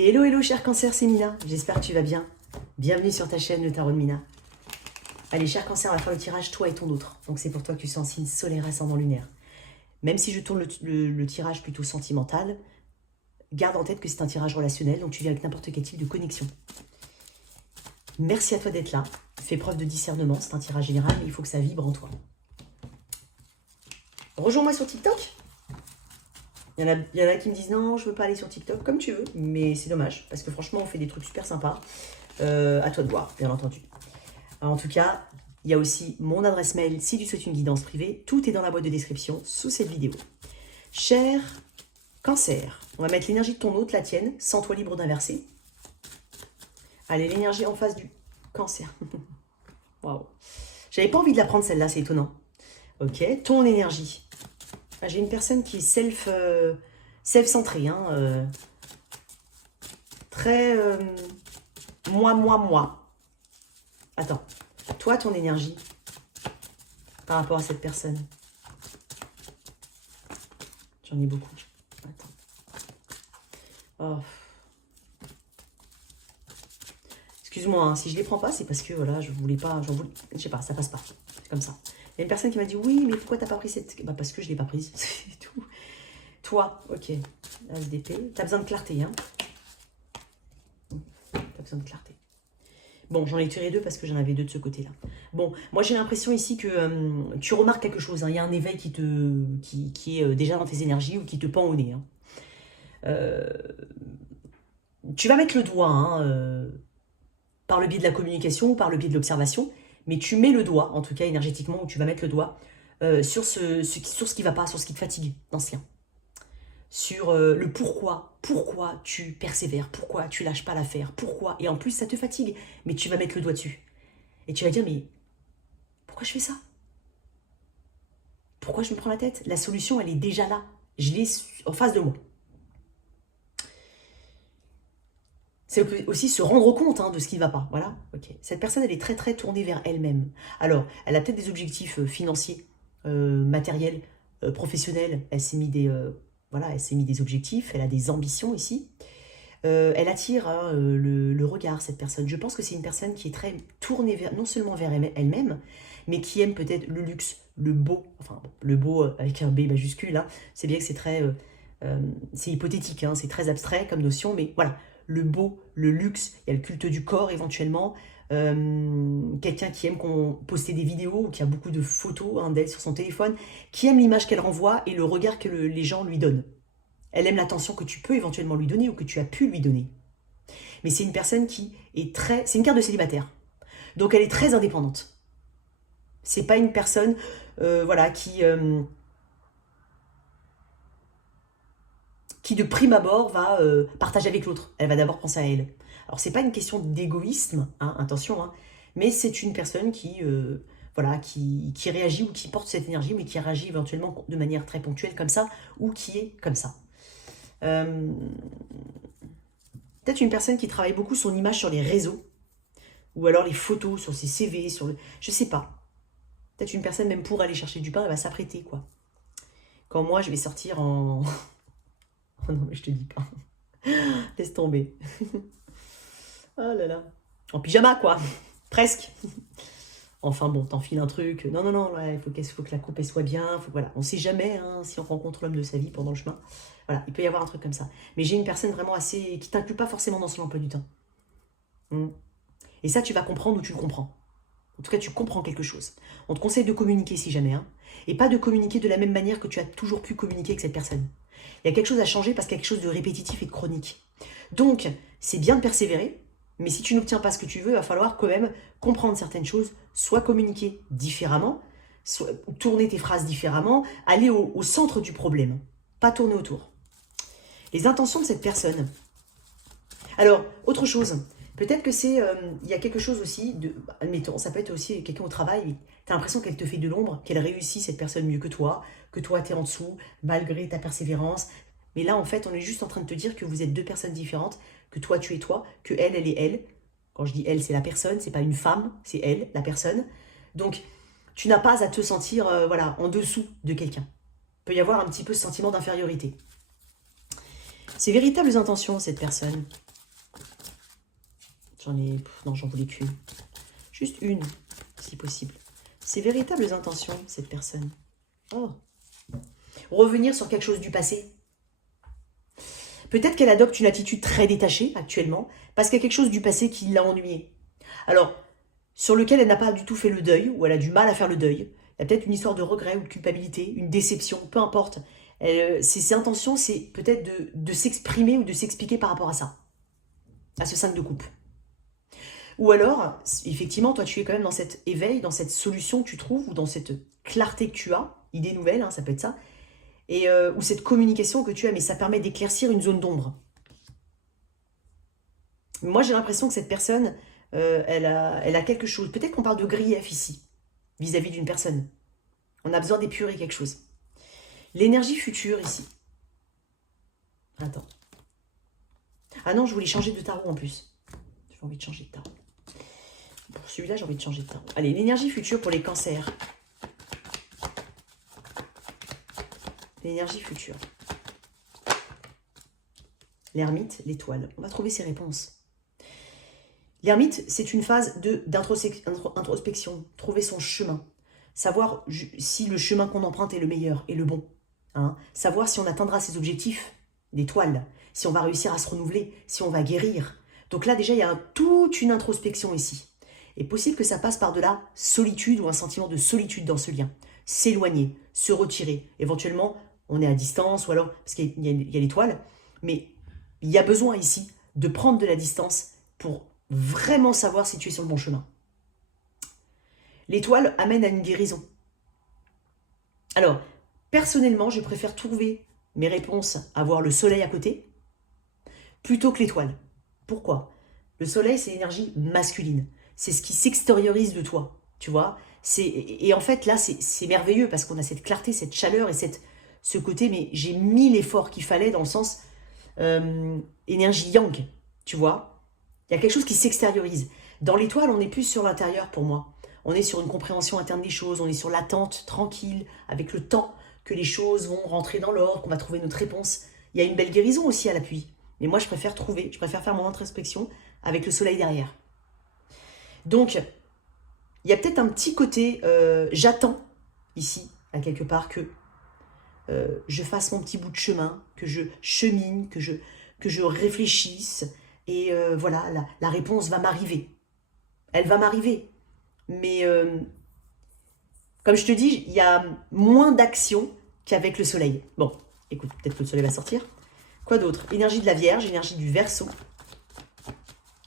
Hello, hello, cher cancer, c'est Mina. J'espère que tu vas bien. Bienvenue sur ta chaîne, le tarot de Mina. Allez, cher cancer, on va faire le tirage, toi et ton autre. Donc c'est pour toi que tu sens signe solaire, ascendant lunaire. Même si je tourne le tirage plutôt sentimental, garde en tête que c'est un tirage relationnel, donc tu viens avec n'importe quel type de connexion. Merci à toi d'être là. Fais preuve de discernement, c'est un tirage général, mais il faut que ça vibre en toi. Rejoins-moi sur TikTok. Il y en a qui me disent non, je veux pas aller sur TikTok, comme tu veux, mais c'est dommage, parce que franchement, on fait des trucs super sympas. À toi de voir, bien entendu. Alors, en tout cas, il y a aussi mon adresse mail si tu souhaites une guidance privée. Tout est dans la boîte de description sous cette vidéo. Cher cancer, on va mettre l'énergie de ton hôte, la tienne, sans toi libre d'inverser. Allez, l'énergie en face du cancer. Waouh. J'avais pas envie de la prendre celle-là, c'est étonnant. Ok, ton énergie. Ah, j'ai une personne qui est self-centrée, hein, très moi. Attends, toi, ton énergie par rapport à cette personne. J'en ai beaucoup. Attends. Oh. Excuse-moi, hein, si je les prends pas, c'est parce que voilà, je voulais pas, je sais pas, ça passe pas. C'est comme ça. Il y a une personne qui m'a dit oui, mais pourquoi t'as pas pris cette... Bah parce que je l'ai pas prise, c'est tout. Toi, ok, SDP, t'as besoin de clarté, hein. T'as besoin de clarté. Bon, j'en ai tiré deux parce que j'en avais deux de ce côté-là. Bon, moi j'ai l'impression ici que tu remarques quelque chose, hein. Il y a un éveil qui est déjà dans tes énergies ou qui te pend au nez, hein. Tu vas mettre le doigt, hein, par le biais de la communication ou par le biais de l'observation, mais tu mets le doigt, en tout cas énergétiquement, où tu vas mettre le doigt sur ce qui ne va pas, sur ce qui te fatigue dans ce lien. Sur le pourquoi tu persévères, pourquoi tu lâches pas l'affaire, pourquoi, et en plus ça te fatigue, mais tu vas mettre le doigt dessus. Et tu vas dire, mais pourquoi je fais ça? Pourquoi je me prends la tête? La solution, elle est déjà là, je l'ai en face de moi. C'est aussi se rendre compte, hein, de ce qui ne va pas. Voilà, ok. Cette personne, elle est très très tournée vers elle-même. Alors, elle a peut-être des objectifs financiers, matériels, professionnels. Elle s'est mis des objectifs, elle a des ambitions ici. Elle attire, hein, le regard, cette personne. Je pense que c'est une personne qui est très tournée non seulement vers elle-même, mais qui aime peut-être le luxe, le beau. Enfin, le beau avec un B majuscule. Hein. C'est bien que c'est très... c'est hypothétique, hein, c'est très abstrait comme notion, mais voilà. Le beau, le luxe, il y a le culte du corps éventuellement, quelqu'un qui aime poster des vidéos ou qui a beaucoup de photos, hein, d'elle sur son téléphone, qui aime l'image qu'elle renvoie et le regard que les gens lui donnent. Elle aime l'attention que tu peux éventuellement lui donner ou que tu as pu lui donner. Mais c'est une personne qui est très... C'est une carte de célibataire. Donc elle est très indépendante. C'est pas une personne voilà, qui de prime abord va partager avec l'autre. Elle va d'abord penser à elle. Alors, c'est pas une question d'égoïsme, hein, attention, hein, mais c'est une personne qui, voilà, qui réagit ou qui porte cette énergie, mais qui réagit éventuellement de manière très ponctuelle comme ça, ou qui est comme ça. Peut-être une personne qui travaille beaucoup son image sur les réseaux, ou alors les photos sur ses CV, je sais pas. Peut-être une personne, même pour aller chercher du pain, elle va s'apprêter, quoi. Quand moi, je vais sortir en... Oh non, mais je te dis pas. Laisse tomber. Oh là là. En pyjama, quoi. Presque. Enfin bon, t'enfiles un truc. Non, ouais, il faut que la coupe elle soit bien. Voilà. On sait jamais, hein, si on rencontre l'homme de sa vie pendant le chemin. Voilà, il peut y avoir un truc comme ça. Mais j'ai une personne vraiment assez... qui t'inclut pas forcément dans son emploi du temps. Et ça, tu vas comprendre ou tu le comprends. En tout cas, tu comprends quelque chose. On te conseille de communiquer si jamais. Hein, et pas de communiquer de la même manière que tu as toujours pu communiquer avec cette personne. Il y a quelque chose à changer parce qu'il y a quelque chose de répétitif et de chronique. Donc, c'est bien de persévérer, mais si tu n'obtiens pas ce que tu veux, il va falloir quand même comprendre certaines choses, soit communiquer différemment, soit tourner tes phrases différemment, aller au centre du problème, pas tourner autour. Les intentions de cette personne. Alors, autre chose, peut-être que c'est... il y a quelque chose aussi, admettons, ça peut être aussi quelqu'un au travail, tu as l'impression qu'elle te fait de l'ombre, qu'elle réussit, cette personne, mieux que toi tu es en dessous, malgré ta persévérance. Mais là, en fait, on est juste en train de te dire que vous êtes deux personnes différentes, que toi, tu es toi, que elle est elle. Quand je dis elle, c'est la personne, c'est pas une femme, c'est elle, la personne. Donc, tu n'as pas à te sentir voilà, en dessous de quelqu'un. Il peut y avoir un petit peu ce sentiment d'infériorité. Ses véritables intentions, cette personne, Non, j'en voulais qu'une. Juste une, si possible. Ses véritables intentions, cette personne. Oh. Revenir sur quelque chose du passé. Peut-être qu'elle adopte une attitude très détachée actuellement, parce qu'il y a quelque chose du passé qui l'a ennuyée. Alors, sur lequel elle n'a pas du tout fait le deuil, ou elle a du mal à faire le deuil. Il y a peut-être une histoire de regret ou de culpabilité, une déception, peu importe. Ses intentions, c'est peut-être de s'exprimer ou de s'expliquer par rapport à ça, à ce 5 de coupe. Ou alors, effectivement, toi, tu es quand même dans cet éveil, dans cette solution que tu trouves, ou dans cette clarté que tu as, idée nouvelle, hein, ça peut être ça, et ou cette communication que tu as, mais ça permet d'éclaircir une zone d'ombre. Moi, j'ai l'impression que cette personne, elle a quelque chose. Peut-être qu'on parle de grief ici, vis-à-vis d'une personne. On a besoin d'épurer quelque chose. L'énergie future ici. Attends. Ah non, je voulais changer de tarot en plus. J'ai envie de changer de tarot. Pour celui-là, j'ai envie de changer de tarot. Allez, l'énergie future pour les cancers. L'énergie future. L'ermite, l'étoile. On va trouver ses réponses. L'ermite, c'est une phase d'introspection. Trouver son chemin. Savoir si le chemin qu'on emprunte est le meilleur et le bon. Hein. Savoir si on atteindra ses objectifs. L'étoile. Si on va réussir à se renouveler. Si on va guérir. Donc là, déjà, il y a toute une introspection ici. Il est possible que ça passe par de la solitude ou un sentiment de solitude dans ce lien. S'éloigner, se retirer. Éventuellement, on est à distance ou alors, parce qu'il y a l'étoile, mais il y a besoin ici de prendre de la distance pour vraiment savoir si tu es sur le bon chemin. L'étoile amène à une guérison. Alors, personnellement, je préfère trouver mes réponses à voir le soleil à côté plutôt que l'étoile. Pourquoi? Le soleil, c'est l'énergie masculine. C'est ce qui s'extériorise de toi, tu vois. Et en fait, là, c'est merveilleux parce qu'on a cette clarté, cette chaleur et ce côté, mais j'ai mis l'effort qu'il fallait dans le sens énergie yang, tu vois. Il y a quelque chose qui s'extériorise. Dans l'étoile, on est plus sur l'intérieur pour moi. On est sur une compréhension interne des choses, on est sur l'attente tranquille, avec le temps que les choses vont rentrer dans l'ordre, qu'on va trouver notre réponse. Il y a une belle guérison aussi à l'appui. Mais moi, je préfère faire mon introspection avec le soleil derrière. Donc, il y a peut-être un petit côté, j'attends ici, à quelque part, que je fasse mon petit bout de chemin, que je chemine, que je réfléchisse. Et voilà, la réponse va m'arriver. Elle va m'arriver. Mais, comme je te dis, il y a moins d'action qu'avec le soleil. Bon, écoute, peut-être que le soleil va sortir. Quoi d'autre? Énergie de la Vierge, énergie du Verseau.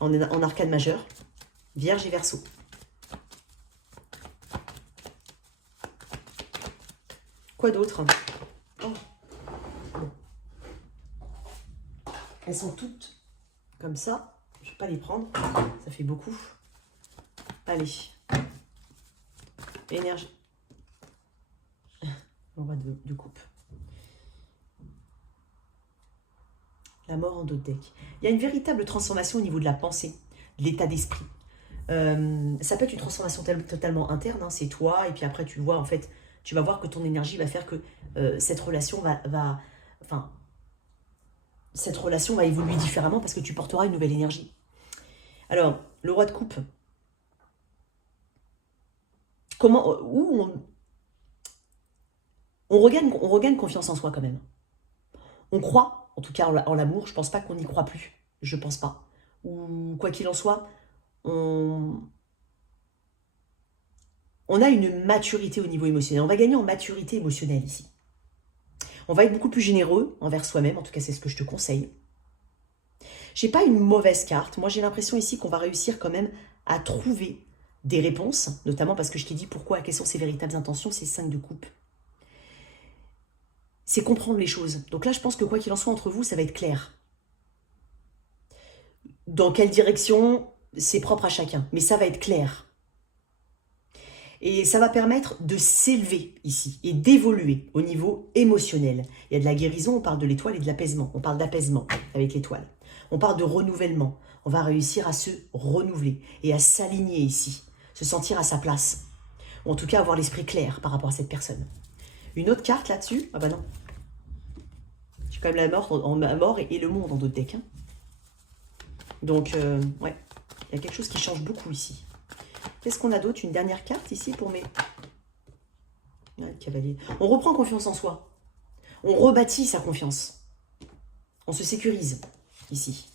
En arcane majeur. Vierge et Verseau. Quoi d'autre? Oh. Bon. Elles sont toutes comme ça. Je ne vais pas les prendre. Ça fait beaucoup. Allez. Énergie. Le roi de coupe. La mort en dos de deck. Il y a une véritable transformation au niveau de la pensée, de l'état d'esprit. Ça peut être une transformation totalement interne, hein, c'est toi, et puis après tu vois, en fait, tu vas voir que ton énergie va faire que cette relation cette relation va évoluer différemment parce que tu porteras une nouvelle énergie. Alors, le roi de coupe. On regagne confiance en soi quand même. On croit, en tout cas en l'amour, je pense pas qu'on n'y croit plus. Je pense pas. Ou quoi qu'il en soit, on a une maturité au niveau émotionnel. On va gagner en maturité émotionnelle ici. On va être beaucoup plus généreux envers soi-même, en tout cas c'est ce que je te conseille. J'ai pas une mauvaise carte. Moi j'ai l'impression ici qu'on va réussir quand même à trouver des réponses, notamment parce que je t'ai dit pourquoi, quelles sont ses véritables intentions, ces 5 de coupe. C'est comprendre les choses. Donc là je pense que quoi qu'il en soit entre vous, ça va être clair. Dans quelle direction, c'est propre à chacun, mais ça va être clair. Et ça va permettre de s'élever ici et d'évoluer au niveau émotionnel. Il y a de la guérison, on parle de l'étoile et de l'apaisement. On parle d'apaisement avec l'étoile. On parle de renouvellement. On va réussir à se renouveler et à s'aligner ici, se sentir à sa place. Ou en tout cas avoir l'esprit clair par rapport à cette personne. Une autre carte là-dessus? Ah bah non. J'ai quand même la mort et le monde en d'autres decks. Hein. Donc, ouais, il Il y a quelque chose qui change beaucoup ici. Qu'est-ce qu'on a d'autre? Une dernière carte ici pour mes... Ouais, le cavalier. On reprend confiance en soi. On rebâtit sa confiance. On se sécurise ici.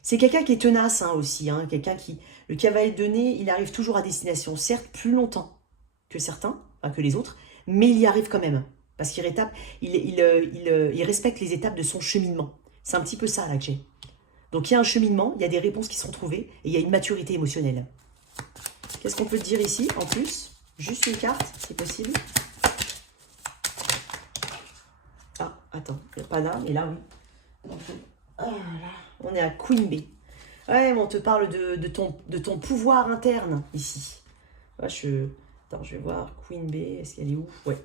C'est quelqu'un qui est tenace aussi. Quelqu'un qui... Le cavalier de nez, il arrive toujours à destination. Certes, plus longtemps que certains, enfin que les autres, mais il y arrive quand même. Parce qu'il respecte les étapes de son cheminement. C'est un petit peu ça là que j'ai. Donc il y a un cheminement, il y a des réponses qui seront trouvées, et il y a une maturité émotionnelle. Qu'est-ce qu'on peut te dire ici, en plus? Juste une carte, si possible. Ah, attends, il n'y a pas là, mais là, oui. Ah, là, on est à Queen B. Ouais, on te parle de ton pouvoir interne, ici. Ouais, attends, je vais voir, Queen B, est-ce qu'elle est où? Ouais.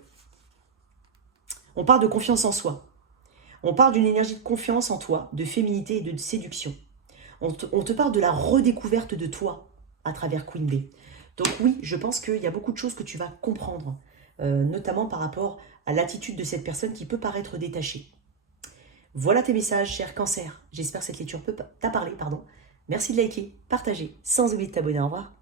On parle de confiance en soi. On parle d'une énergie de confiance en toi, de féminité et de séduction. On te parle de la redécouverte de toi à travers Queen B. Donc oui, je pense qu'il y a beaucoup de choses que tu vas comprendre, notamment par rapport à l'attitude de cette personne qui peut paraître détachée. Voilà tes messages, cher Cancer. J'espère que cette lecture t'a parlé, pardon. Merci de liker, partager, sans oublier de t'abonner. Au revoir.